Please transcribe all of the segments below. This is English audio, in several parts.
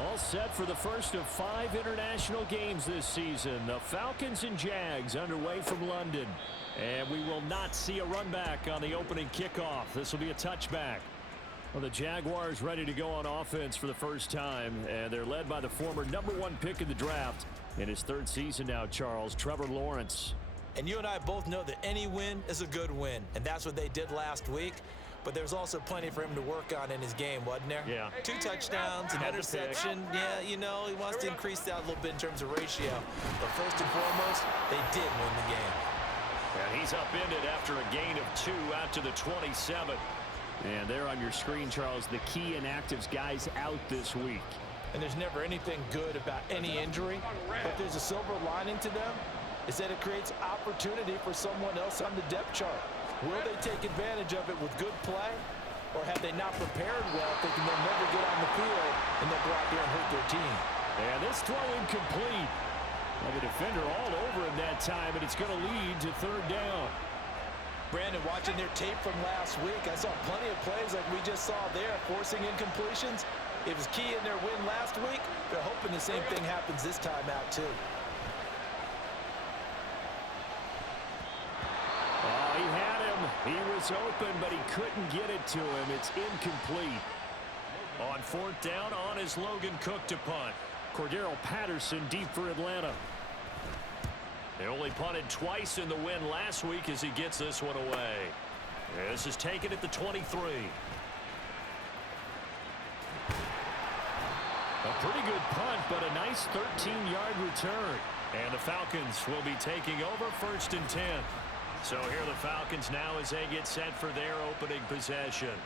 All set for the first of 5 international games this season. The Falcons and Jags underway from London. And we will not see a run back on the opening kickoff. This will be a touchback. Well, the Jaguars ready to go on offense for the first time. And they're led by the former #1 pick in the draft. In his 3rd season now, Charles, Trevor Lawrence. And you and I both know that any win is a good win. And that's what they did last week. But there's also plenty for him to work on in his game, wasn't there? Yeah. 2 touchdowns, an interception. Yeah, you know, he wants to increase that a little bit in terms of ratio. But first and foremost, they did win the game. And he's upended after a gain of 2 out to the 27. And there on your screen, Charles, the key inactives guys out this week. And there's never anything good about any injury. But there's a silver lining to them, is that it creates opportunity for someone else on the depth chart. Will they take advantage of it with good play? Or have they not prepared well, thinking they'll never get on the field and they'll go out there and hurt their team? And this throw incomplete. Well, the defender all over him that time, and it's going to lead to 3rd down. Brandon, watching their tape from last week, I saw plenty of plays like we just saw there, forcing incompletions. It was key in their win last week. They're hoping the same thing happens this time out, too. Oh, he had him. He was open, but he couldn't get it to him. It's incomplete. On 4th down, on is Logan Cook to punt. Cordero Patterson deep for Atlanta. They only punted twice in the win last week as he gets this one away. This is taken at the 23. A pretty good punt, but a nice 13-yard return. And the Falcons will be taking over 1st and 10. So here are the Falcons now as they get set for their opening possession.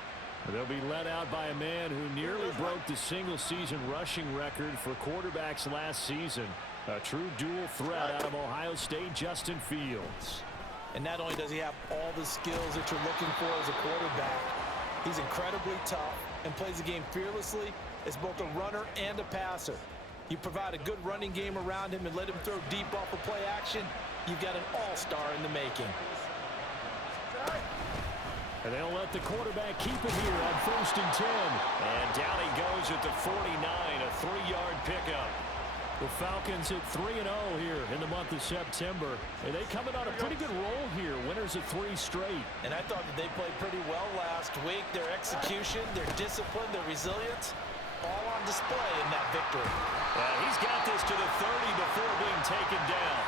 They'll be led out by a man who nearly broke the single-season rushing record for quarterbacks last season. A true dual threat out of Ohio State, Justin Fields. And not only does he have all the skills that you're looking for as a quarterback, he's incredibly tough and plays the game fearlessly as both a runner and a passer. You provide a good running game around him and let him throw deep off of play action, you've got an all-star in the making. And they'll let the quarterback keep it here on 1st and 10. And down he goes at the 49, a 3-yard pickup. The Falcons at 3-0 here in the month of September. And they coming on a pretty good roll here. Winners of 3 straight. And I thought that they played pretty well last week. Their execution, their discipline, their resilience, all on display in that victory. He's got this to the 30 before being taken down.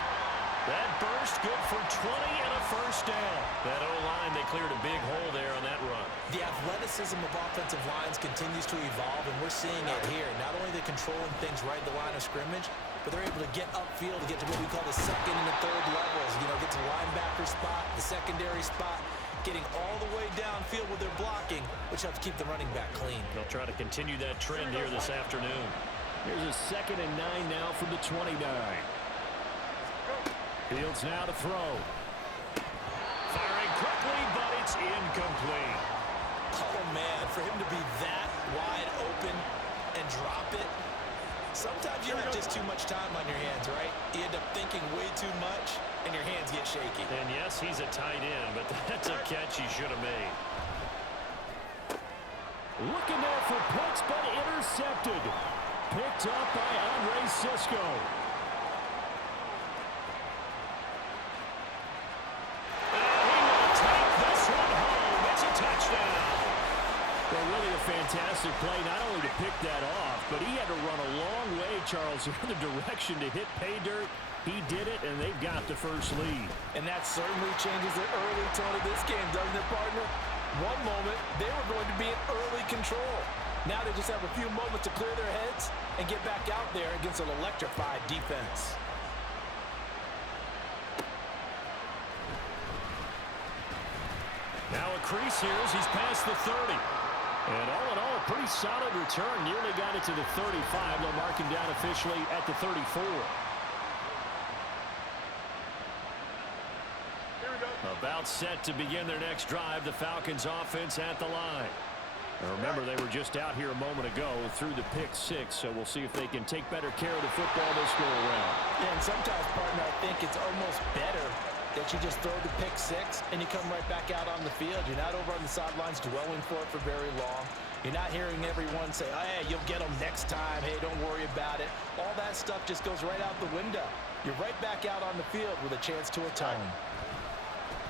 That burst good for 20 and a 1st down. That O-line, they cleared a big hole there on that run. The athleticism of offensive lines continues to evolve, and we're seeing it here. Not only are they controlling things right at the line of scrimmage, but they're able to get upfield to get to what we call the 2nd and the 3rd levels. You know, get to the linebacker spot, the secondary spot, getting all the way downfield with their blocking, which helps keep the running back clean. They'll try to continue that trend here this afternoon. Here's a 2nd and 9 now from the 29. Fields now to throw. Firing quickly, but it's incomplete. Oh, man, for him to be that wide open and drop it, sometimes you have just too much time on your hands, right? You end up thinking way too much, and your hands get shaky. And yes, he's a tight end, but that's a catch he should have made. Looking there for picks, but intercepted. Picked up by Andre Sisco. Fantastic play, not only to pick that off, but he had to run a long way, Charles, in the direction to hit pay dirt. He did it, and they've got the first lead. And that certainly changes the early tone of this game, doesn't it, partner? One moment, they were going to be in early control. Now they just have a few moments to clear their heads and get back out there against an electrified defense. Now a crease here as he's past the 30. And all in all, a pretty solid return. Nearly got it to the 35. They'll mark him down officially at the 34. About set to begin their next drive. The Falcons offense at the line. And remember, they were just out here a moment ago through the pick 6, so we'll see if they can take better care of the football this go around. Yeah, and sometimes, partner, I think it's almost better that you just throw the pick 6 and you come right back out on the field. You're not over on the sidelines dwelling for it for very long. You're not hearing everyone say, oh, hey, you'll get them next time. Hey, don't worry about it. All that stuff just goes right out the window. You're right back out on the field with a chance to atone.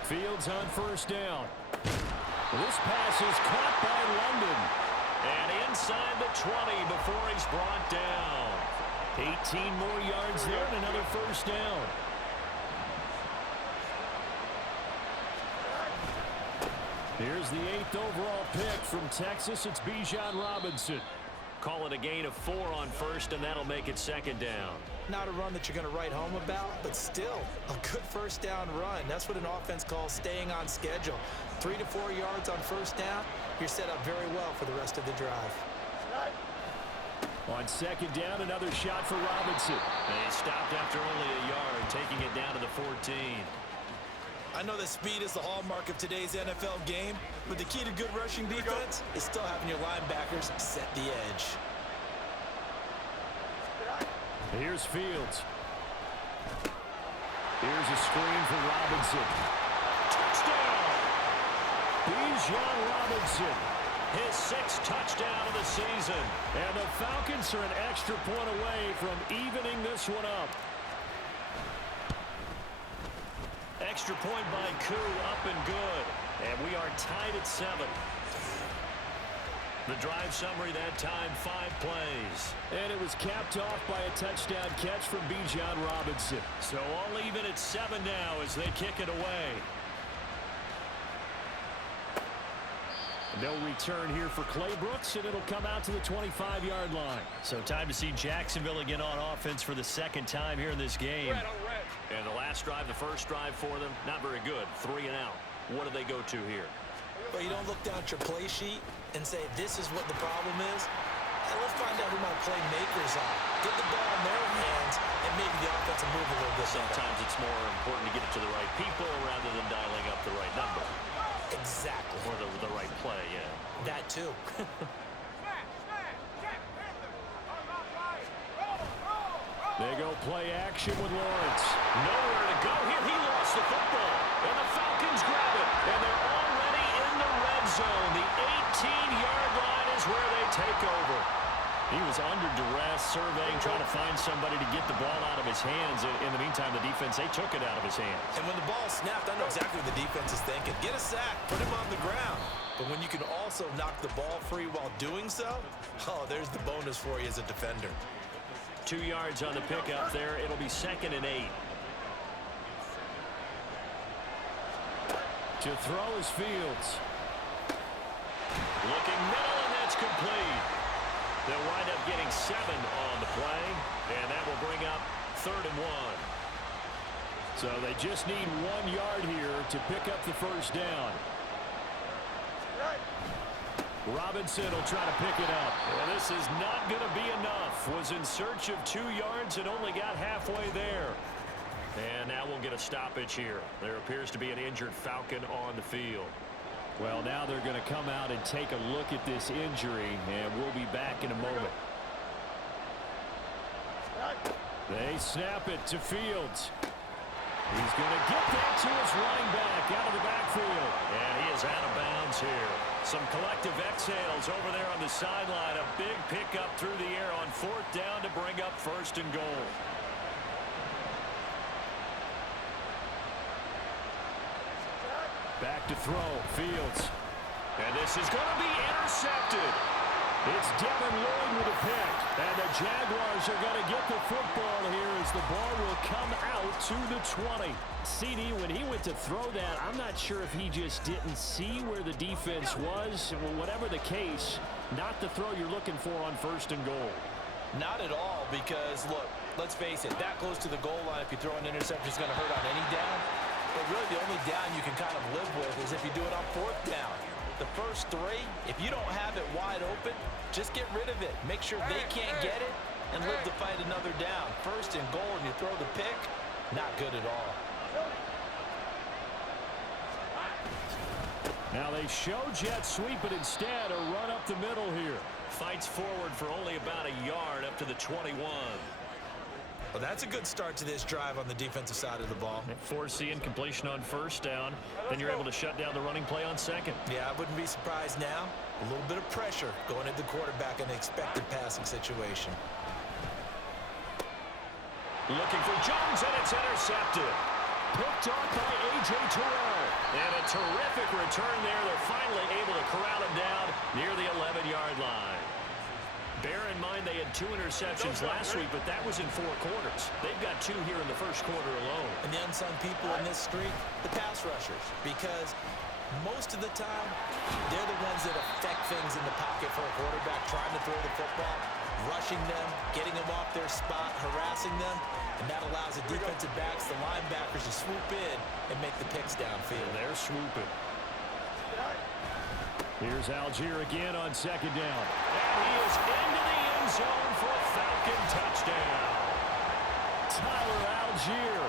Fields on first down. This pass is caught by London. And inside the 20 before he's brought down. 18 more yards there and another first down. Here's the 8th overall pick from Texas. It's Bijan Robinson. Call it a gain of 4 on first, and that'll make it second down. Not a run that you're going to write home about, but still a good first down run. That's what an offense calls staying on schedule. 3 to 4 yards on first down, you're set up very well for the rest of the drive. On second down, another shot for Robinson. And he stopped after only a yard, taking it down to the 14. I know that speed is the hallmark of today's NFL game, but the key to good rushing defense is still having your linebackers set the edge. Here's Fields. Here's a screen for Robinson. Touchdown! Bijan Robinson. His 6th touchdown of the season. And the Falcons are an extra point away from evening this one up. Extra point by Koo, up and good. And we are tied at 7. The drive summary that time, 5 plays. And it was capped off by a touchdown catch from Bijan Robinson. So all even at 7 now as they kick it away. No return here for Clay Brooks, and it'll come out to the 25-yard line. So time to see Jacksonville again on offense for the second time here in this game. And the last drive, the first drive for them, not very good. 3 and out. What do they go to here? Well, you don't look down at your play sheet and say, this is what the problem is. And let's find out who my playmakers are. Get the ball in their hands, and maybe the offense will move a little bit. Sometimes it's more important to get it to the right people rather than dialing up the right number. Exactly. Or the right play, yeah. That too. They go play action with Lawrence. Nowhere to go here. He lost the football. And the Falcons grab it. And they're already in the red zone. The 18-yard line is where they take over. He was under duress, surveying, trying to find somebody to get the ball out of his hands. In the meantime, the defense, they took it out of his hands. And when the ball snapped, I know exactly what the defense is thinking. Get a sack, put him on the ground. But when you can also knock the ball free while doing so, oh, there's the bonus for you as a defender. 2 yards on the pickup there. It'll be 2nd and 8. To throw is Fields. Looking middle, and that's complete. They'll wind up getting 7 on the play, and that will bring up 3rd and 1. So they just need 1 yard here to pick up the first down. Robinson will try to pick it up. And this is not going to be enough. Was in search of 2 yards and only got halfway there. And now we'll get a stoppage here. There appears to be an injured Falcon on the field. Well, now they're going to come out and take a look at this injury, and we'll be back in a moment. They snap it to Fields. He's going to get that to his running back out of the backfield. And he is out of bounds here. Some collective exhales over there on the sideline. A big pickup through the air on 4th down to bring up 1st and goal. Back to throw, Fields. And this is going to be intercepted. It's Devin Lloyd with a pick. And the Jaguars are going to get the football here as the ball will come out to the 20. CD, when he went to throw that, I'm not sure if he just didn't see where the defense was. Whatever the case, not the throw you're looking for on 1st and goal. Not at all, because, look, let's face it, that close to the goal line, if you throw an interception, is going to hurt on any down. But really, the only down you can kind of live with is if you do it on 4th down. The first 3, if you don't have it wide open, just get rid of it. Make sure they can't get it and live to fight another down. 1st and goal, and you throw the pick, not good at all. Now they show jet sweep, but instead a run up the middle here. Fights forward for only about a yard up to the 21. Well, that's a good start to this drive on the defensive side of the ball. Force the incompletion on first down. Then you're able to shut down the running play on second. Yeah, I wouldn't be surprised now. A little bit of pressure going at the quarterback in the expected passing situation. Looking for Jones, and it's intercepted. Picked off by A.J. Terrell. And a terrific return there. They're finally able to corral him down near the 11-yard line. Bear in mind they had 2 interceptions last week, but that was in 4 quarters. They've got 2 here in the first quarter alone. And the unsung people in this streak, the pass rushers, because most of the time, they're the ones that affect things in the pocket for a quarterback, trying to throw the football, rushing them, getting them off their spot, harassing them, and that allows the defensive backs, the linebackers, to swoop in and make the picks downfield. And they're swooping. Here's Algier again on second down. And he is into the end zone for a Falcon touchdown. Tyler Algier,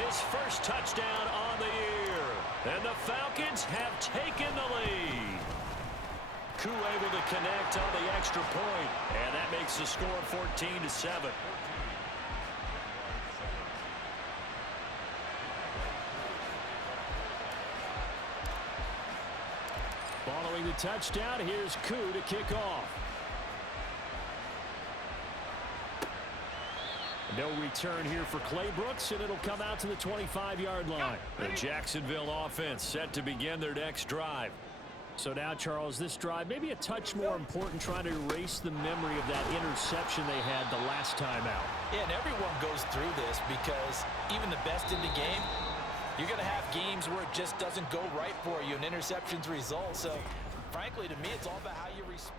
his first touchdown on the year. And the Falcons have taken the lead. Koo able to connect on the extra point. And that makes the score 14-7. Following the touchdown, here's Koo to kick off. No return here for Clay Brooks, and it'll come out to the 25-yard line. The Jacksonville offense set to begin their next drive. So now, Charles, this drive maybe a touch more important, trying to erase the memory of that interception they had the last time out. Yeah, and everyone goes through this because even the best in the game, you're going to have games where it just doesn't go right for you, and interceptions result. So, frankly, to me, it's all about how you respond.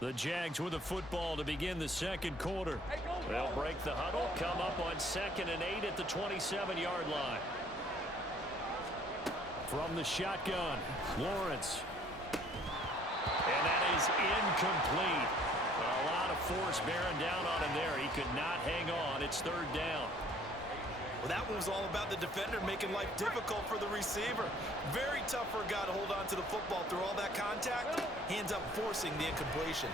The Jags with a football to begin the second quarter. They'll break the huddle, come up on 2nd and 8 at the 27-yard line. From the shotgun, Lawrence. And that is incomplete. A lot of force bearing down on him there. He could not hang on. It's 3rd down. Well, that one was all about the defender making life difficult for the receiver. Very tough for a guy to hold on to the football through all that contact. He ends up forcing the incompletion.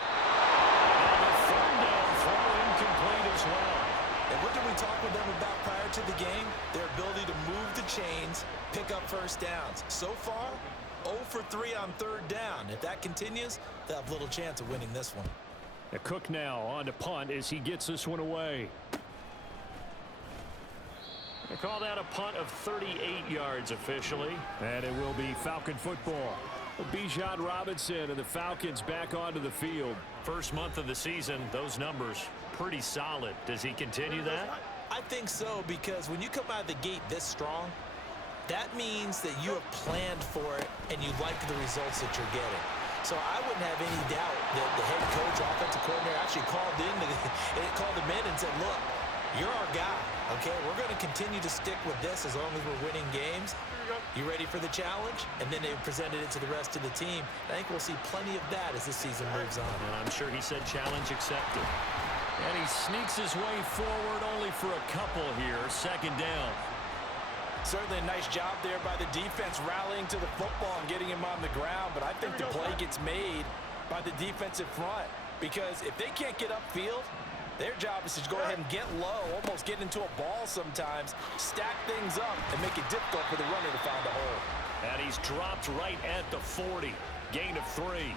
And the 3rd down throw incomplete as well. And what did we talk with them about prior to the game? Their ability to move the chains, pick up first downs. So far, 0 for 3 on 3rd down. If that continues, they'll have little chance of winning this one. A Cook now on to punt as he gets this one away. They call that a punt of 38 yards officially. And it will be Falcon football. Bijan Robinson and the Falcons back onto the field. First month of the season, those numbers pretty solid. Does he continue that? I think so, because when you come out of the gate this strong, that means that you have planned for it and you like the results that you're getting. So I wouldn't have any doubt that the head coach, offensive coordinator, actually called him in and said, look, you're our guy, okay? We're going to continue to stick with this as long as we're winning games. You ready for the challenge? And then they presented it to the rest of the team. I think we'll see plenty of that as the season moves on. And I'm sure he said challenge accepted. And he sneaks his way forward only for a couple here. 2nd down. Certainly a nice job there by the defense rallying to the football and getting him on the ground. But I think the play gets made by the defensive front, because if they can't get upfield, their job is to go ahead and get low, almost get into a ball sometimes, stack things up, and make it difficult for the runner to find a hole. And he's dropped right at the 40. Gain of 3.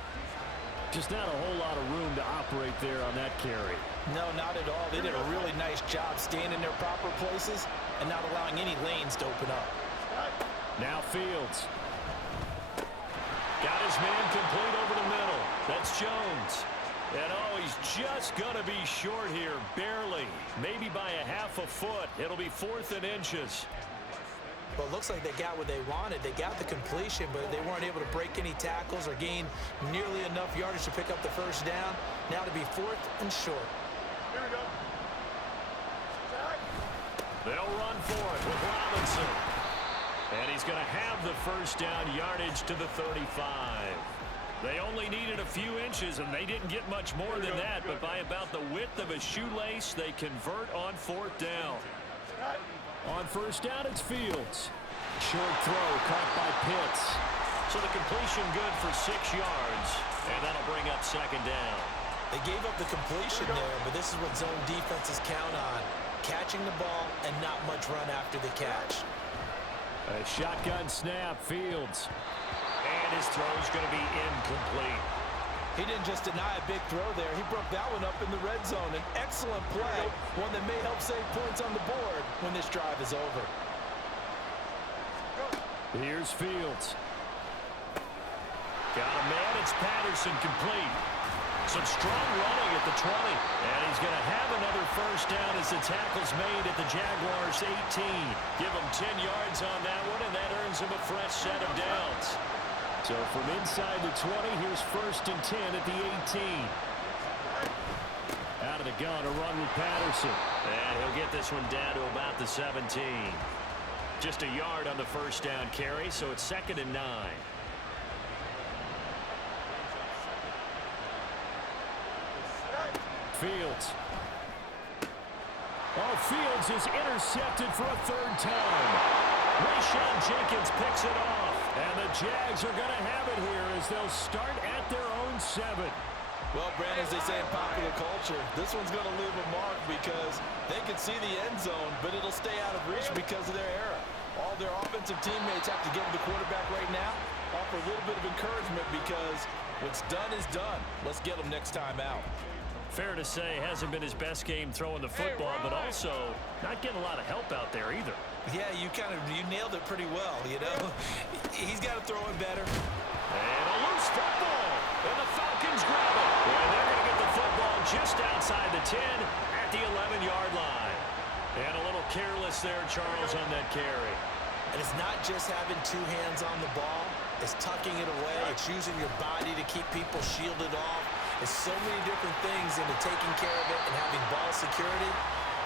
Just not a whole lot of room to operate there on that carry. No, not at all. They did a really nice job staying in their proper places and not allowing any lanes to open up. Now Fields. Got his man complete over the middle. That's Jones. And oh, he's just going to be short here, barely. Maybe by a half a foot. It'll be 4th and inches. Well, it looks like they got what they wanted. They got the completion, but they weren't able to break any tackles or gain nearly enough yardage to pick up the first down. Now to be 4th and short. Here we go. They'll run for it with Robinson. And he's going to have the first down yardage to the 35. They only needed a few inches, and they didn't get much more than that. But by about the width of a shoelace, they convert on 4th down. On first down, it's Fields. Short throw caught by Pitts. So the completion good for 6 yards, and that'll bring up 2nd down. They gave up the completion there, but this is what zone defenses count on. Catching the ball and not much run after the catch. A shotgun snap, Fields. And his throw's going to be incomplete. He didn't just deny a big throw there. He broke that one up in the red zone. An excellent play, one that may help save points on the board when this drive is over. Here's Fields. Got a man. It's Patterson complete. Some strong running at the 20. And he's going to have another first down as the tackle's made at the Jaguars' 18. Give him 10 yards on that one, and that earns him a fresh set of downs. So from inside the 20, here's 1st and 10 at the 18. Out of the gun, a run with Patterson. And he'll get this one down to about the 17. Just a yard on the first down carry, so it's 2nd and 9. Fields. Oh, Fields is intercepted for a 3rd time. Rashawn Jenkins picks it off. And the Jags are going to have it here as they'll start at their own 7. Well, Brandon, as they say in popular culture, this one's going to leave a mark because they can see the end zone, but it'll stay out of reach because of their error. All their offensive teammates have to give the quarterback right now, offer a little bit of encouragement because what's done is done. Let's get them next time out. Fair to say, hasn't been his best game throwing the football, but also not getting a lot of help out there either. Yeah, you nailed it pretty well, you know. He's got to throw it better. And a loose football. And the Falcons grab it. And they're going to get the football just outside the 10 at the 11-yard line. And a little careless there, Charles, on that carry. And it's not just having 2 hands on the ball. It's tucking it away. It's using your body to keep people shielded off. There's so many different things into taking care of it and having ball security.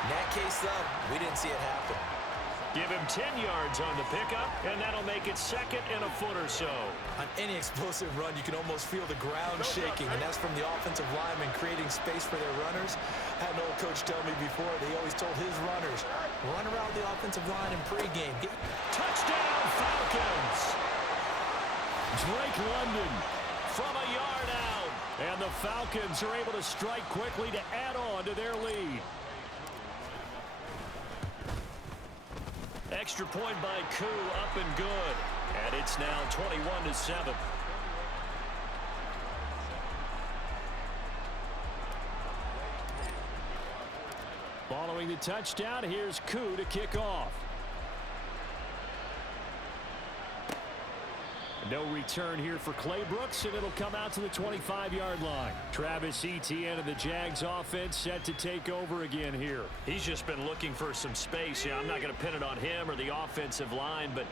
In that case, though, we didn't see it happen. Give him 10 yards on the pickup, and that'll make it 2nd and a foot or so. On any explosive run, you can almost feel the ground shaking, and that's from the offensive linemen creating space for their runners. I had an old coach tell me before, they always told his runners, run around the offensive line in pregame. Touchdown, Falcons! Drake London from a yard out. And the Falcons are able to strike quickly to add on to their lead. Extra point by Koo, up and good. And it's now 21-7. Following the touchdown, here's Koo to kick off. No return here for Clay Brooks, and it'll come out to the 25-yard line. Travis Etienne and the Jags offense set to take over again here. He's just been looking for some space. Yeah, I'm not going to pin it on him or the offensive line, but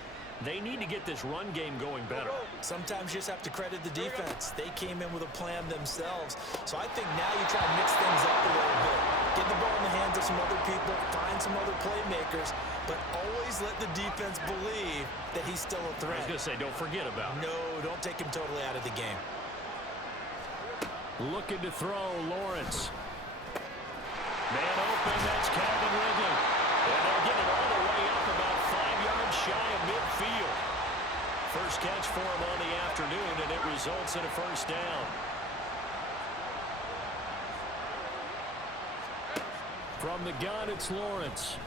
they need to get this run game going better. Sometimes you just have to credit the defense. They came in with a plan themselves. So I think now you try to mix things up a little bit. Get the ball in the hands of some other people, find some other playmakers, but always let the defense believe that he's still a threat. I was going to say, don't forget about him. No, don't take him totally out of the game. Looking to throw, Lawrence. Man open, that's Calvin Ridley. And they'll get it all the way up about 5 yards shy of midfield. First catch for him on the afternoon, and it results in a first down. From the gun, it's Lawrence.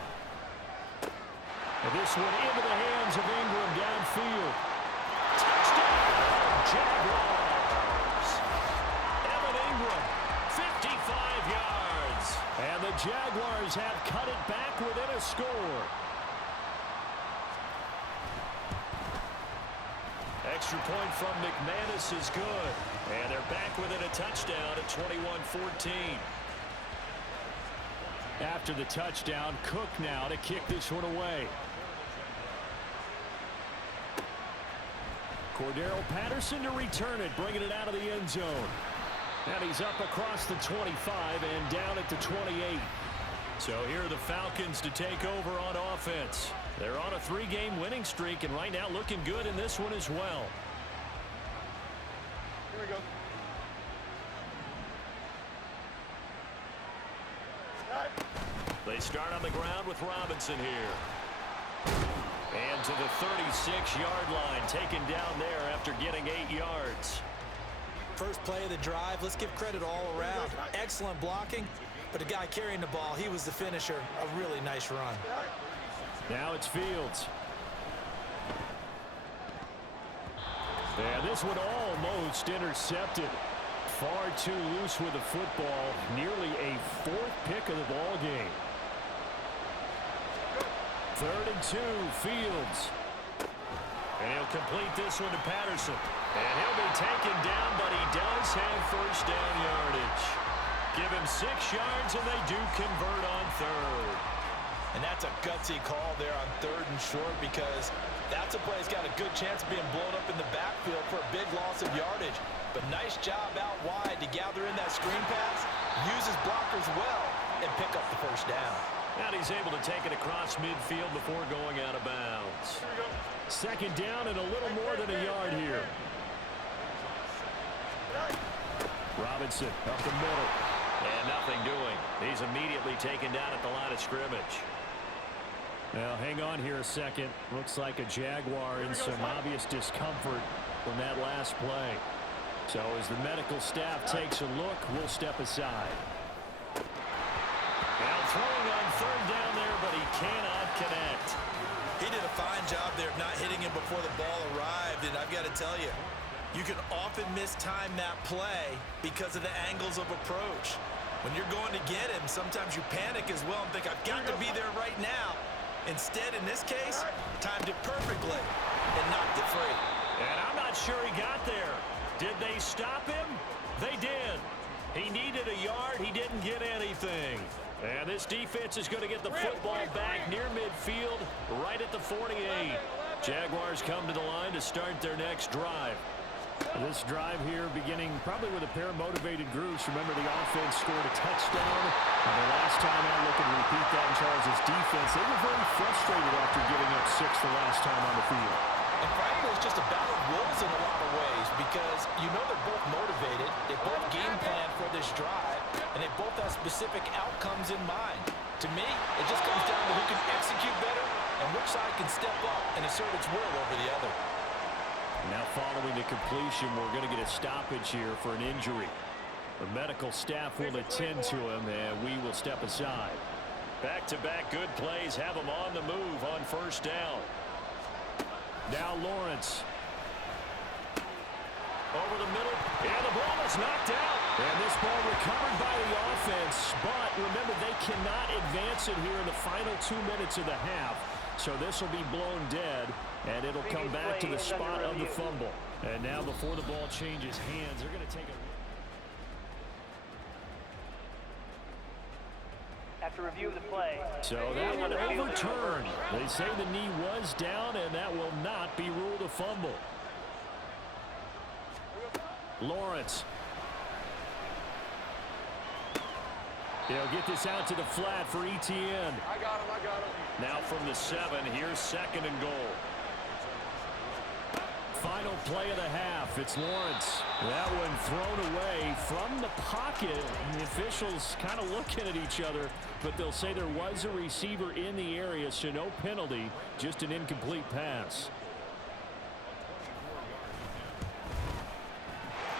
And this one into the hands of Ingram downfield. Touchdown, Jaguars. Evan Ingram, 55 yards. And the Jaguars have cut it back within a score. Extra point from McManus is good. And they're back within a touchdown at 21-14. After the touchdown, Cook now to kick this one away. Cordero Patterson to return it, bringing it out of the end zone. And he's up across the 25 and down at the 28. So here are the Falcons to take over on offense. They're on a 3-game winning streak, and right now looking good in this one as well. Here we go. They start on the ground with Robinson here. And to the 36-yard line, taken down there after getting 8 yards. first play of the drive. Let's give credit all around. Excellent blocking, but the guy carrying the ball, he was the finisher. A really nice run. Now it's Fields. And this one almost intercepted. Far too loose with the football. Nearly a fourth pick of the ball game. 3rd and 2, Fields. And he'll complete this one to Patterson. And he'll be taken down, but he does have first down yardage. Give him 6 yards, and they do convert on 3rd. And that's a gutsy call there on 3rd and short, because that's a play that's got a good chance of being blown up in the backfield for a big loss of yardage. But nice job out wide to gather in that screen pass, use his blockers well, and pick up the first down. And he's able to take it across midfield before going out of bounds. 2nd down and a little more than a yard here. Robinson up the middle. And nothing doing. He's immediately taken down at the line of scrimmage. Now, hang on here a second. Looks like a Jaguar in some obvious discomfort from that last play. So as the medical staff takes a look, we'll step aside. Now throwing on 3rd down there, but he cannot connect. He did a fine job there of not hitting him before the ball arrived, and I've got to tell you, you can often mistime that play because of the angles of approach. When you're going to get him, sometimes you panic as well and think, I've got to be there right now. Instead, in this case, timed it perfectly and knocked it free. And I'm not sure he got there. Did they stop him? They did. He needed a yard. He didn't get anything. And this defense is going to get the football back near midfield, right at the 48. Jaguars come to the line to start their next drive. This drive here beginning probably with a pair of motivated groups. Remember, the offense scored a touchdown. And the last time I look and repeat that in Charles' defense, they were very frustrated after giving up 6 the last time on the field. And frankly, it's just a battle of wills in a lot of ways, because you know they're both motivated, they both game plan for this drive, and they both have specific outcomes in mind. To me, it just comes down to who can execute better and which side can step up and assert its will over the other. Now following the completion, we're going to get a stoppage here for an injury. The medical staff will attend to him, and we will step aside. Back-to-back good plays have him on the move on 1st down. Now Lawrence. Over the middle, and the ball is knocked out. And this ball recovered by the offense, but remember, they cannot advance it here in the final 2 minutes of the half. So this will be blown dead, and it'll come back to the spot of the fumble. And now before the ball changes hands, they're going to take a... After review of the play. So that one overturned. They say the knee was down, and that will not be ruled a fumble. Lawrence. They'll get this out to the flat for Etienne. I got him. Now from the 7, here's 2nd and goal. Final play of the half. It's Lawrence. That one thrown away from the pocket. The officials kind of looking at each other, but they'll say there was a receiver in the area, so no penalty, just an incomplete pass.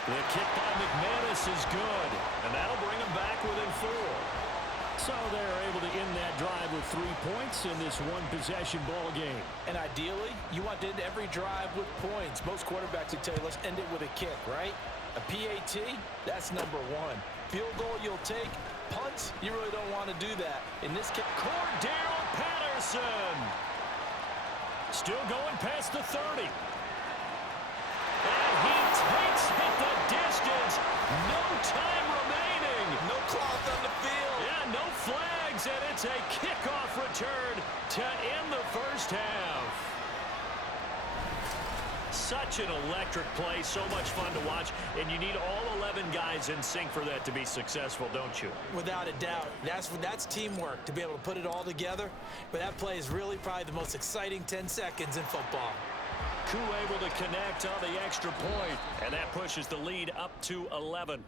The kick by McManus is good, and that'll bring him back within 4. So they're able to end that drive with 3 points in this one-possession ball game. And ideally, you want to end every drive with points. Most quarterbacks would tell you, let's end it with a kick, right? A PAT, that's number 1. Field goal you'll take. Punts, you really don't want to do that. In this case, Cordell Patterson. Still going past the 30. And he takes it the distance. No time remaining. no cloth on the field. Yeah, no flags, and it's a kickoff return to end the first half. Such an electric play, so much fun to watch, and you need all 11 guys in sync for that to be successful, don't you? Without a doubt. That's teamwork, to be able to put it all together. But that play is really probably the most exciting 10 seconds in football. Koo able to connect on the extra point, and that pushes the lead up to 11.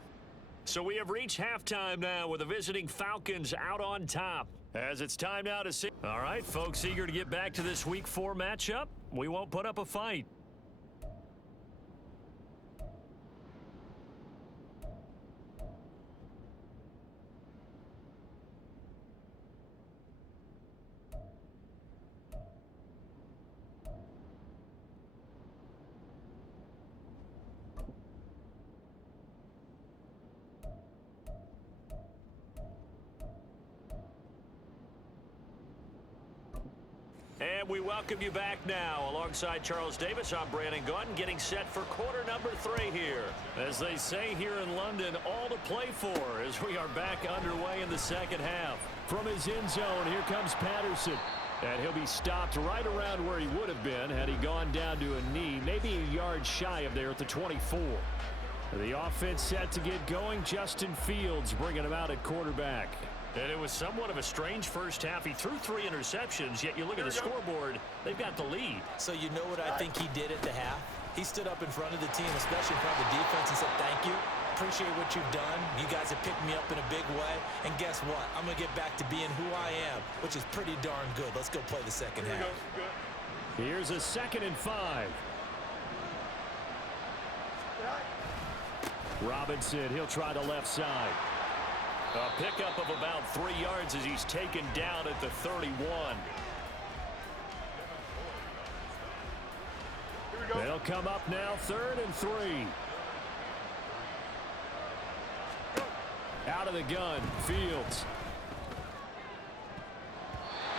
So we have reached halftime now with the visiting Falcons out on top. As it's time now to see. All right, folks, eager to get back to this Week 4 matchup. We won't put up a fight. And we welcome you back now. Alongside Charles Davis, I'm Brandon Gaudin, getting set for quarter number 3 here. As they say here in London, all to play for as we are back underway in the second half. From his end zone, here comes Patterson. And he'll be stopped right around where he would have been had he gone down to a knee, maybe a yard shy of there at the 24. The offense set to get going. Justin Fields bringing him out at quarterback. And it was somewhat of a strange first half. He threw 3 interceptions, yet you look at the scoreboard, they've got the lead. So you know what I think he did at the half? He stood up in front of the team, especially in front of the defense, and said, thank you. Appreciate what you've done. You guys have picked me up in a big way. And guess what? I'm going to get back to being who I am, which is pretty darn good. Let's go play the second half. Here's a 2nd and 5. Robinson, he'll try the left side. A pickup of about 3 yards as he's taken down at the 31. They'll come up now 3rd and 3. Out of the gun, Fields.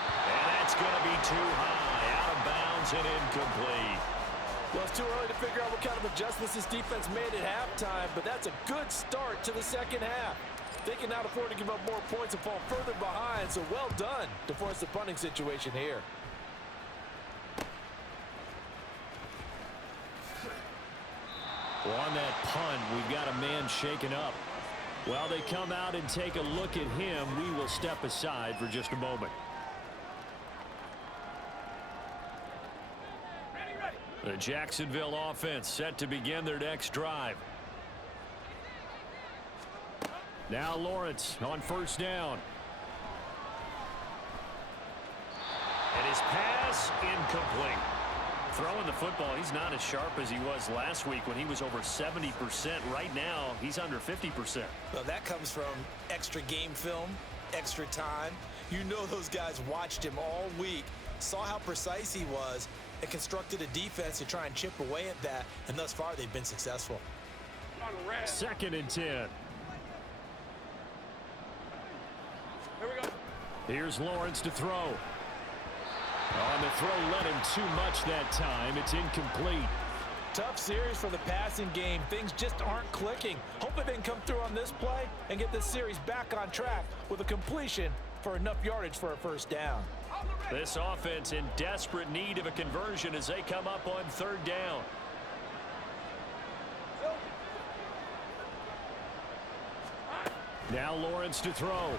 And that's going to be too high, out of bounds and incomplete. Well, it's too early to figure out what kind of adjustments this defense made at halftime, but that's a good start to the second half. They can now afford to give up more points and fall further behind, so well done to force the punting situation here. Well, on that punt, we've got a man shaken up. While they come out and take a look at him, we will step aside for just a moment. The Jacksonville offense set to begin their next drive. Now Lawrence on 1st down. And his pass incomplete. Throwing the football, he's not as sharp as he was last week when he was over 70%. Right now, he's under 50%. Well, that comes from extra game film, extra time. You know those guys watched him all week, saw how precise he was, and constructed a defense to try and chip away at that, and thus far they've been successful. 2nd and 10. Here we go. Here's Lawrence to throw. On the throw, let him too much that time. It's incomplete. Tough series for the passing game. Things just aren't clicking. Hopefully they can come through on this play and get this series back on track with a completion for enough yardage for a 1st down. This offense in desperate need of a conversion as they come up on 3rd down. Now Lawrence to throw.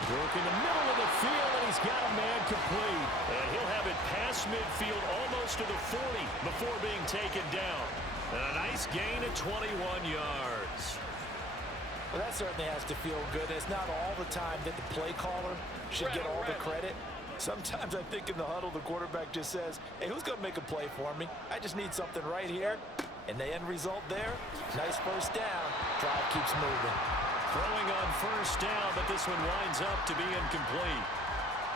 Work in the middle of the field, and he's got a man complete. And he'll have it past midfield almost to the 40 before being taken down. And a nice gain of 21 yards. Well, that certainly has to feel good. And it's not all the time that the play caller should get all the credit. Sometimes I think in the huddle, the quarterback just says, hey, who's going to make a play for me? I just need something right here. And the end result there, nice 1st down. Drive keeps moving. Throwing on 1st down, but this one winds up to be incomplete.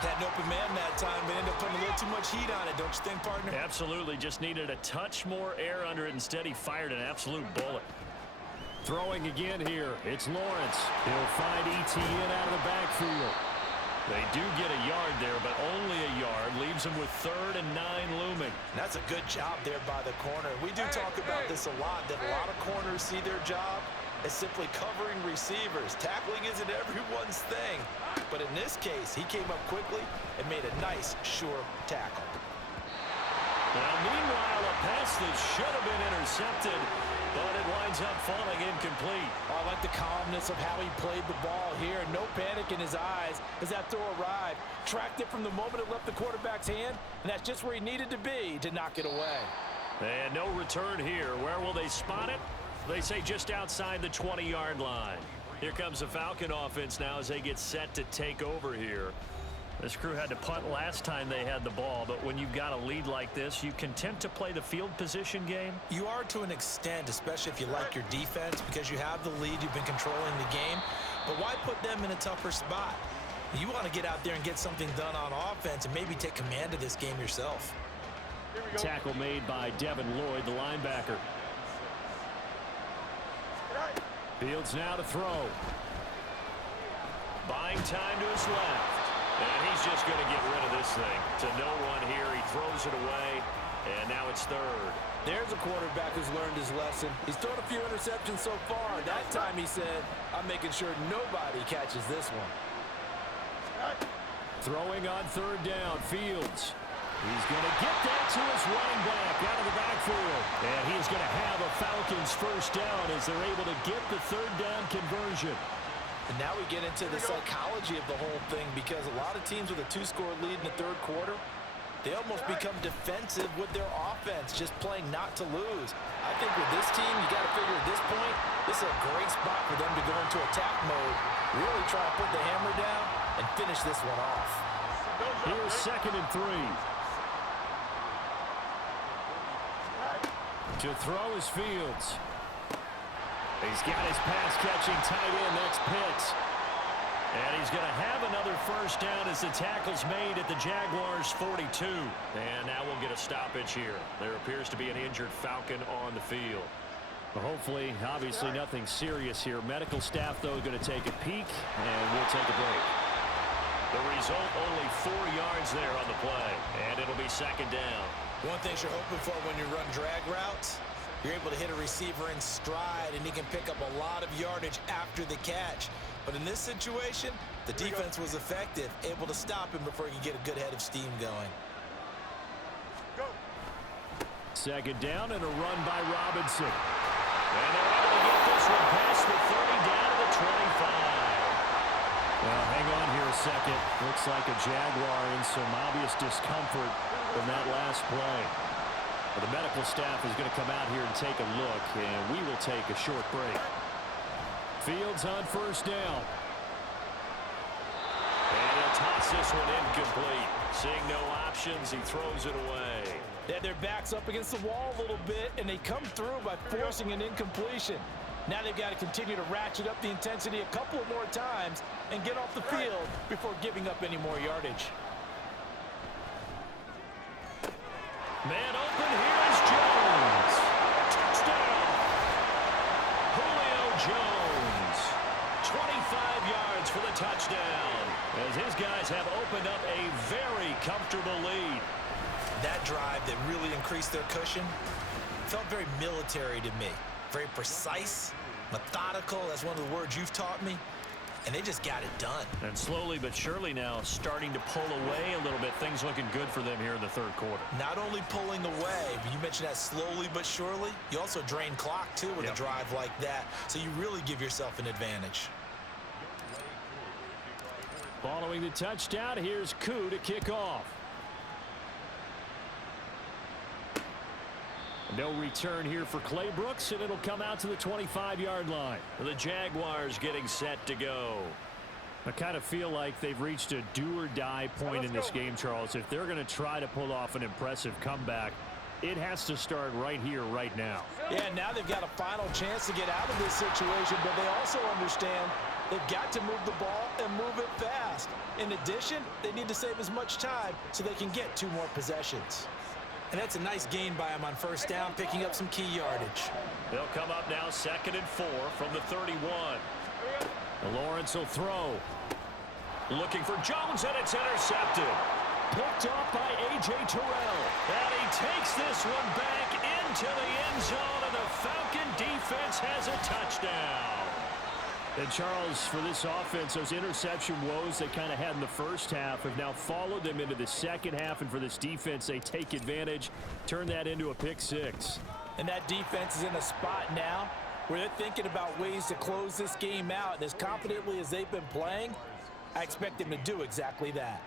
Had an open man that time, but ended up putting a little too much heat on it, don't you think, partner? Absolutely. Just needed a touch more air under it. Instead, he fired an absolute bullet. Throwing again here. It's Lawrence. He'll find ETN out of the backfield. They do get a yard there, but only a yard. Leaves them with 3rd and 9 looming. And that's a good job there by the corner. We do talk about this a lot, that a lot of corners see their job as simply covering receivers. Tackling isn't everyone's thing. But in this case, he came up quickly and made a nice, sure tackle. Now, meanwhile, a pass that should have been intercepted, but it winds up falling incomplete. Oh, I like the calmness of how he played the ball here. No panic in his eyes as that throw arrived. Tracked it from the moment it left the quarterback's hand, and that's just where he needed to be to knock it away. And no return here. Where will they spot it? They say just outside the 20-yard line. Here comes the Falcon offense now as they get set to take over here. This crew had to punt last time they had the ball, but when you've got a lead like this, you content to play the field position game? You are to an extent, especially if you like your defense, because you have the lead, you've been controlling the game. But why put them in a tougher spot? You want to get out there and get something done on offense and maybe take command of this game yourself. Tackle made by Devin Lloyd, the linebacker. Fields now to throw. Buying time to his left. And he's just going to get rid of this thing. To no one here. He throws it away. And now it's third. There's a quarterback who's learned his lesson. He's thrown a few interceptions so far. That time he said, I'm making sure nobody catches this one. Throwing on third down, Fields. He's going to get that to his running back out of the backfield. And he's going to have a Falcons first down as they're able to get the third down conversion. And now we get into the psychology of the whole thing, because a lot of teams with a 2-score lead in the third quarter, they almost become defensive with their offense, just playing not to lose. I think with this team, you got to figure at this point, this is a great spot for them to go into attack mode, really try to put the hammer down and finish this one off. Here's 2nd and 3. To throw is Fields. He's got his pass-catching tight end. That's Pitts. And he's going to have another first down as the tackle's made at the Jaguars' 42. And now we'll get a stoppage here. There appears to be an injured Falcon on the field. Well, hopefully, obviously nothing serious here. Medical staff, though, going to take a peek, and we'll take a break. The result, only 4 yards there on the play, and it'll be 2nd down. One thing you're hoping for when you run drag routes, you're able to hit a receiver in stride, and he can pick up a lot of yardage after the catch. But in this situation, the defense was effective, able to stop him before he could get a good head of steam going. 2nd down and a run by Robinson. And they're able to get this one past the 30 down to the 25. Well, hang on here a second. Looks like a Jaguar in some obvious discomfort from that last play. Well, the medical staff is going to come out here and take a look, and we will take a short break. Fields on first down. And he'll toss this one incomplete. Seeing no options, he throws it away. They had their backs up against the wall a little bit, and they come through by forcing an incompletion. Now they've got to continue to ratchet up the intensity a couple of more times and get off the field before giving up any more yardage. Man open, here is Jones. Touchdown. Julio Jones. 25 yards for the touchdown, as his guys have opened up a very comfortable lead. That drive that really increased their cushion felt very military to me. Very precise, methodical. That's one of the words you've taught me. And they just got it done. And slowly but surely now starting to pull away a little bit. Things looking good for them here in the third quarter. Not only pulling away, but you mentioned that slowly but surely. You also drain clock, too, with a drive like that. So you really give yourself an advantage. Following the touchdown, here's Koo to kick off. No return here for Clay Brooks, and it'll come out to the 25-yard line. The Jaguars getting set to go. I kind of feel like they've reached a do-or-die point in this game, Charles. If they're going to try to pull off an impressive comeback, it has to start right here, right now. Yeah, now they've got a final chance to get out of this situation, but they also understand they've got to move the ball and move it fast. In addition, they need to save as much time so they can get 2 more possessions. And that's a nice gain by him on first down, picking up some key yardage. They'll come up now 2nd and 4 from the 31. Lawrence will throw. Looking for Jones, and it's intercepted. Picked off by A.J. Terrell. And he takes this one back into the end zone, and the Falcon defense has a touchdown. And Charles, for this offense, those interception woes they kind of had in the first half have now followed them into the second half. And for this defense, they take advantage, turn that into a pick 6. And that defense is in a spot now where they're thinking about ways to close this game out. And as confidently as they've been playing, I expect them to do exactly that.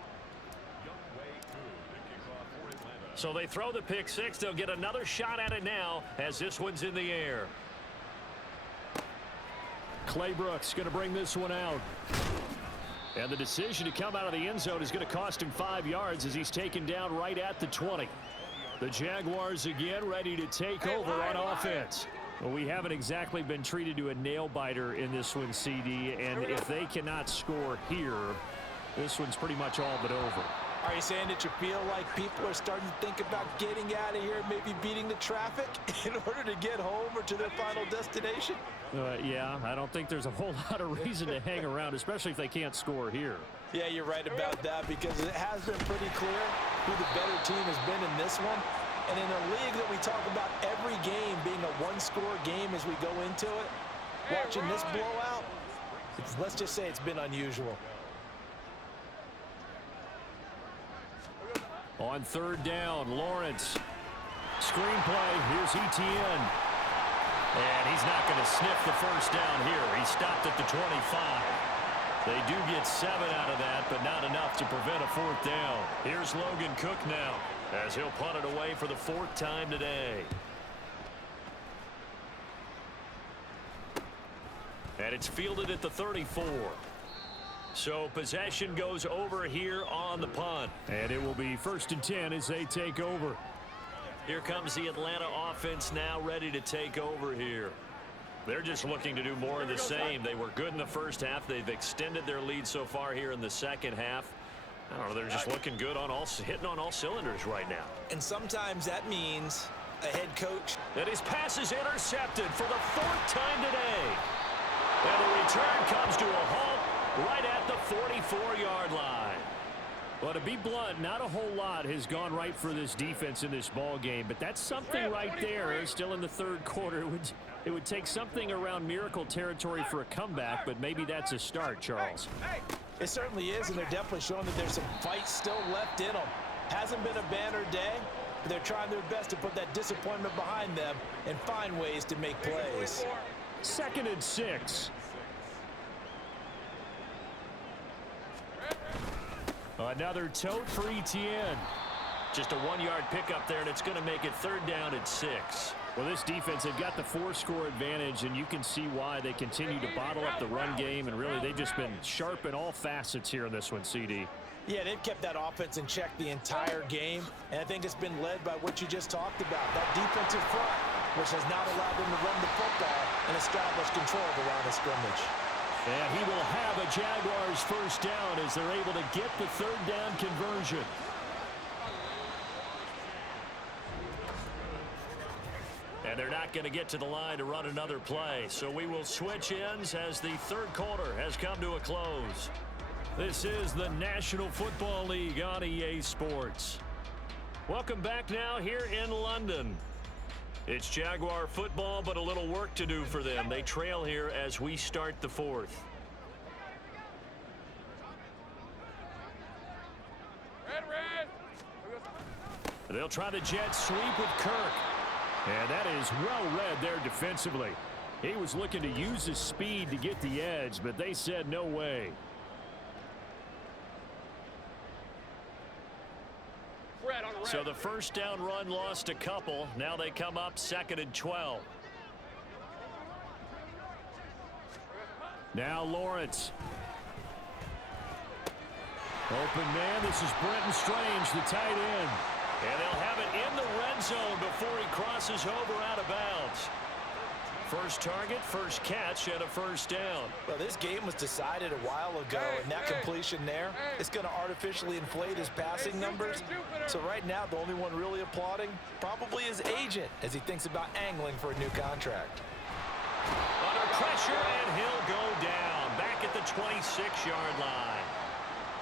So they throw the pick 6. They'll get another shot at it now as this one's in the air. Clay Brooks going to bring this one out. And the decision to come out of the end zone is going to cost him 5 yards as he's taken down right at the 20. The Jaguars again ready to take over on offense. Well, we haven't exactly been treated to a nail-biter in this one, CD, and if they cannot score here, this one's pretty much all but over. Are you saying that you feel like people are starting to think about getting out of here, maybe beating the traffic in order to get home or to their final destination? Yeah, I don't think there's a whole lot of reason to hang around, especially if they can't score here. Yeah, you're right about that, because it has been pretty clear who the better team has been in this one. And in a league that we talk about every game being a one-score game as we go into it, watching this blowout, let's just say it's been unusual. On third down, Lawrence. Screenplay, here's Etienne. And he's not going to sniff the first down here. He stopped at the 25. They do get 7 out of that, but not enough to prevent a fourth down. Here's Logan Cook now, as he'll punt it away for the 4th time today. And it's fielded at the 34. So possession goes over here on the punt. And it will be 1st and 10 as they take over. Here comes the Atlanta offense now ready to take over here. They're just looking to do more of the same. They were good in the first half. They've extended their lead so far here in the second half. I don't know, they're just looking good on hitting on all cylinders right now. And sometimes that means a head coach. And his pass is intercepted for the 4th time today. And the return comes to a halt right at the 44-yard line. Well, to be blunt, not a whole lot has gone right for this defense in this ball game, but that's something right there. Still in the 3rd quarter. It would take something around miracle territory for a comeback, but maybe that's a start, Charles. It certainly is, and they're definitely showing that there's some fight still left in them. Hasn't been a banner day, but they're trying their best to put that disappointment behind them and find ways to make plays. 2nd and 6. Another tote for Etienne. Just a 1-yard pickup there, and it's going to make it 3rd down and 6. Well, this defense, they've got the 4-score advantage, and you can see why they continue to bottle up the run game, and really they've just been sharp in all facets here in this one, CD. Yeah, they've kept that offense in check the entire game, and I think it's been led by what you just talked about, that defensive front, which has not allowed them to run the football and establish control of the line of scrimmage. And he will have a Jaguars 1st down as they're able to get the 3rd down conversion. And they're not going to get to the line to run another play. So we will switch ends as the 3rd quarter has come to a close. This is the National Football League on EA Sports. Welcome back now here in London. It's Jaguar football, but a little work to do for them. They trail here as we start the 4th. They'll try the jet sweep with Kirk. And that is well read there defensively. He was looking to use his speed to get the edge, but they said no way. So the 1st down run lost a couple. Now they come up 2nd and 12. Now Lawrence. Open man, this is Brenton Strange, the tight end. And they'll have it in the red zone before he crosses over out of bounds. First target, first catch, and a 1st down. Well, this game was decided a while ago, and that completion there is going to artificially inflate his passing numbers. So right now, the only one really applauding probably his agent as he thinks about angling for a new contract. Under pressure, and he'll go down back at the 26-yard line.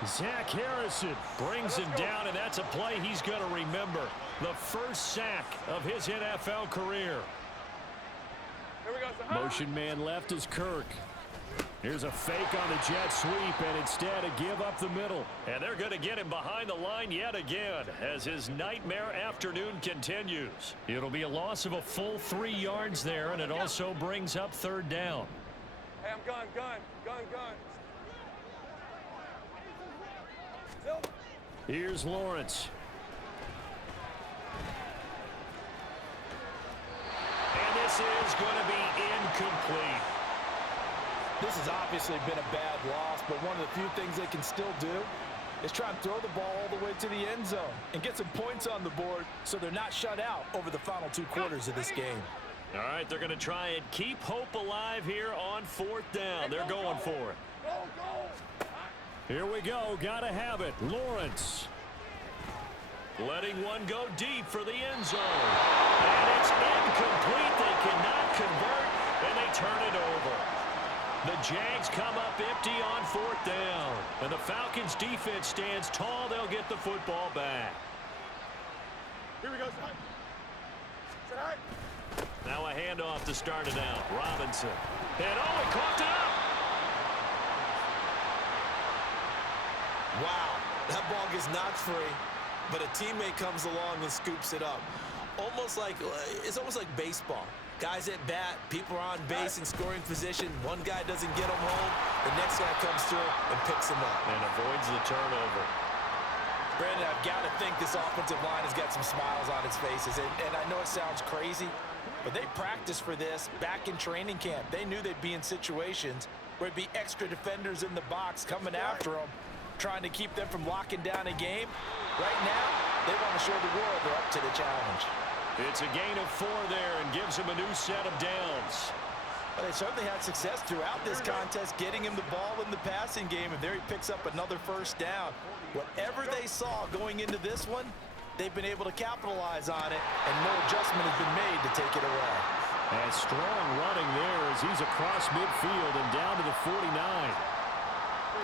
Zach Harrison brings him down, and that's a play he's going to remember. The 1st sack of his NFL career. Motion man left is Kirk. Here's a fake on the jet sweep, and instead a give up the middle. And they're going to get him behind the line yet again as his nightmare afternoon continues. It'll be a loss of a full 3 yards there, and it also brings up 3rd down. Hey, I'm gun. Here's Lawrence. And this is going to be incomplete. This has obviously been a bad loss, but one of the few things they can still do is try and throw the ball all the way to the end zone and get some points on the board so they're not shut out over the final 2 quarters of this game. All right, they're going to try and keep hope alive here on 4th down. They're going for it. Here we go. Got to have it. Lawrence. letting one go deep for the end zone. And it's incomplete. They cannot convert, and they turn it over. The Jags come up empty on 4th down. And the Falcons defense stands tall. They'll get the football back. Here we go. Now a handoff to start it out. Robinson. And oh, he coughed it up. Wow, that ball gets knocked free, but a teammate comes along and scoops it up. It's almost like baseball. Guys at bat, people are on base in scoring position. One guy doesn't get him home, the next guy comes through and picks him up. And avoids the turnover. Brandon, I've got to think this offensive line has got some smiles on its faces. And I know it sounds crazy, but they practiced for this back in training camp. They knew they'd be in situations where it'd be extra defenders in the box coming after them, trying to keep them from locking down a game. Right now, they want to show the world they're up to the challenge. It's a gain of 4 there and gives him a new set of downs. Well, they certainly had success throughout this contest, getting him the ball in the passing game, and there he picks up another 1st down. Whatever they saw going into this one, they've been able to capitalize on it, and no adjustment has been made to take it away. And strong running there as he's across midfield and down to the 49.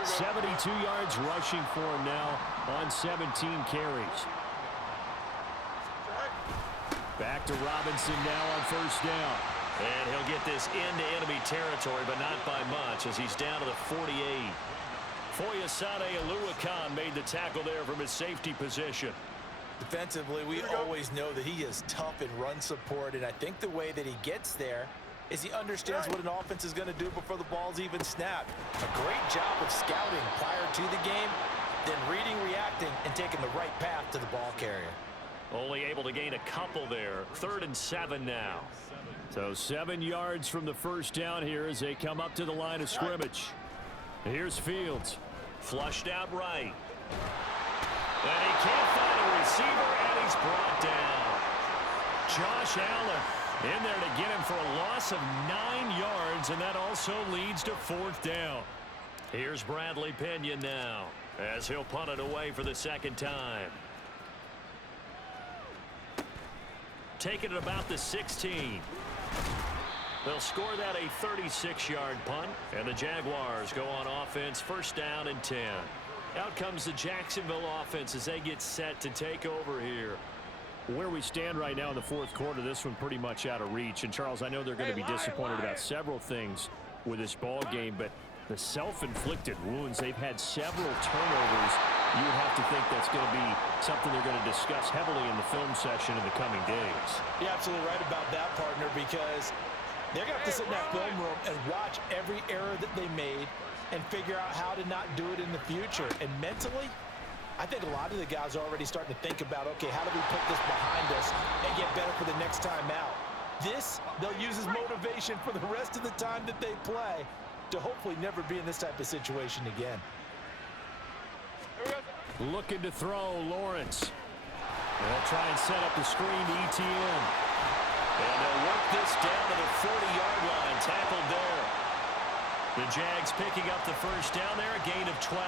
72 yards rushing for him now on 17 carries. Back to Robinson now on 1st down. And he'll get this into enemy territory, but not by much, as he's down to the 48. Foyesade Oluwakan made the tackle there from his safety position. Defensively, we always know that he is tough in run support, and I think the way that he gets there is he understands what an offense is going to do before the ball's even snapped. A great job of scouting prior to the game, then reading, reacting, and taking the right path to the ball carrier. Only able to gain a couple there. 3rd and 7 now. So 7 yards from the 1st down here as they come up to the line of scrimmage. Here's Fields. Flushed out right. And he can't find a receiver, and he's brought down. Josh Allen in there to get him for a loss of 9 yards, and that also leads to 4th down. Here's Bradley Pinion now as he'll punt it away for the 2nd time. Taking it about the 16. They'll score that a 36-yard punt, and the Jaguars go on offense 1st down and 10. Out comes the Jacksonville offense as they get set to take over here. Where we stand right now in the 4th quarter, this one pretty much out of reach. And, Charles, I know they're going to be disappointed about several things with this ball game, but the self-inflicted wounds, they've had several turnovers. You would have to think that's going to be something they're going to discuss heavily in the film session in the coming days. You're absolutely right about that, partner, because they're going to have to sit in that film room and watch every error that they made and figure out how to not do it in the future. And mentally, I think a lot of the guys are already starting to think about, okay, how do we put this behind us and get better for the next time out? This, they'll use as motivation for the rest of the time that they play to hopefully never be in this type of situation again. Looking to throw, Lawrence. They'll try and set up the screen to ETN. And they'll work this down to the 40-yard line. Tackled there. The Jags picking up the 1st down there, a gain of 12.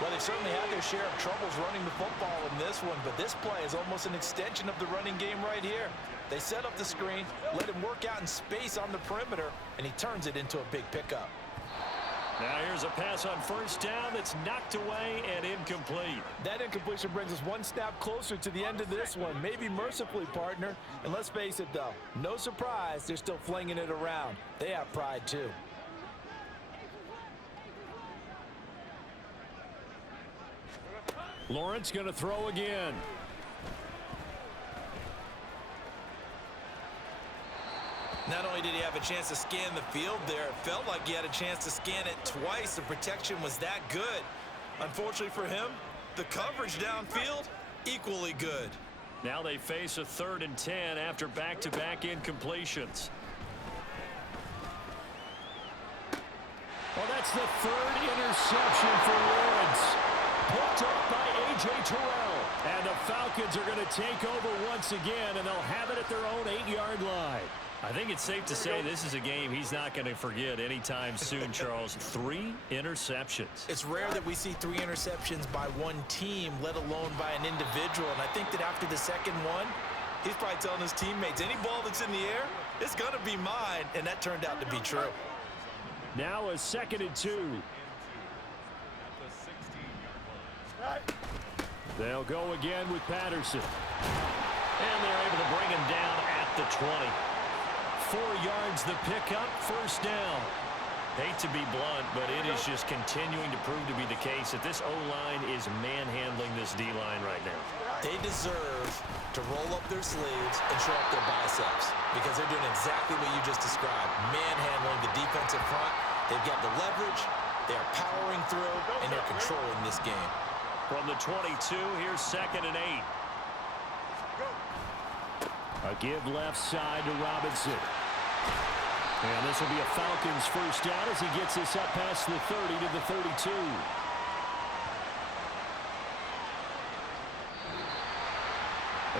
Well, they certainly had their share of troubles running the football in this one, but this play is almost an extension of the running game right here. They set up the screen, let him work out in space on the perimeter, and he turns it into a big pickup. Now here's a pass on 1st down that's knocked away and incomplete. That incompletion brings us one snap closer to the end of this one. Maybe mercifully, partner. And let's face it, though, no surprise, they're still flinging it around. They have pride, too. Lawrence going to throw again. Not only did he have a chance to scan the field there, it felt like he had a chance to scan it twice. The protection was that good. Unfortunately for him, the coverage downfield, equally good. Now they face a 3rd and 10 after back-to-back incompletions. Well, that's the 3rd interception for Lawrence. Picked up by A.J. Terrell. And the Falcons are going to take over once again, and they'll have it at their own 8-yard line. I think it's safe to say this is a game he's not going to forget anytime soon, Charles. 3 interceptions. It's rare that we see 3 interceptions by one team, let alone by an individual. And I think that after the second one, He's probably telling his teammates, any ball that's in the air, it's going to be mine. And that turned out to be true. Now a 2nd and 2. They'll go again with Patterson. And they're able to bring him down at the 20. 4 yards the pickup, 1st down. Hate to be blunt, but it is just continuing to prove to be the case that this O-line is manhandling this D-line right now. They deserve to roll up their sleeves and show up their biceps because they're doing exactly what you just described, manhandling the defensive front. They've got the leverage, they're powering through, and they're controlling this game. From the 22, here's 2nd and 8. A give left side to Robinson. And this will be a Falcons 1st down as he gets this up past the 30 to the 32.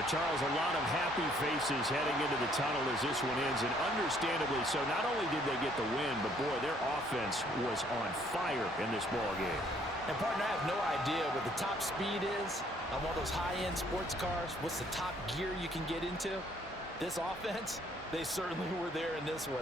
Charles, a lot of happy faces heading into the tunnel as this one ends, and understandably so. Not only did they get the win, but boy, their offense was on fire in this ball game. And partner, I have no idea what the top speed is on one of those high-end sports cars. What's the top gear you can get into? This offense, they certainly were there in this one.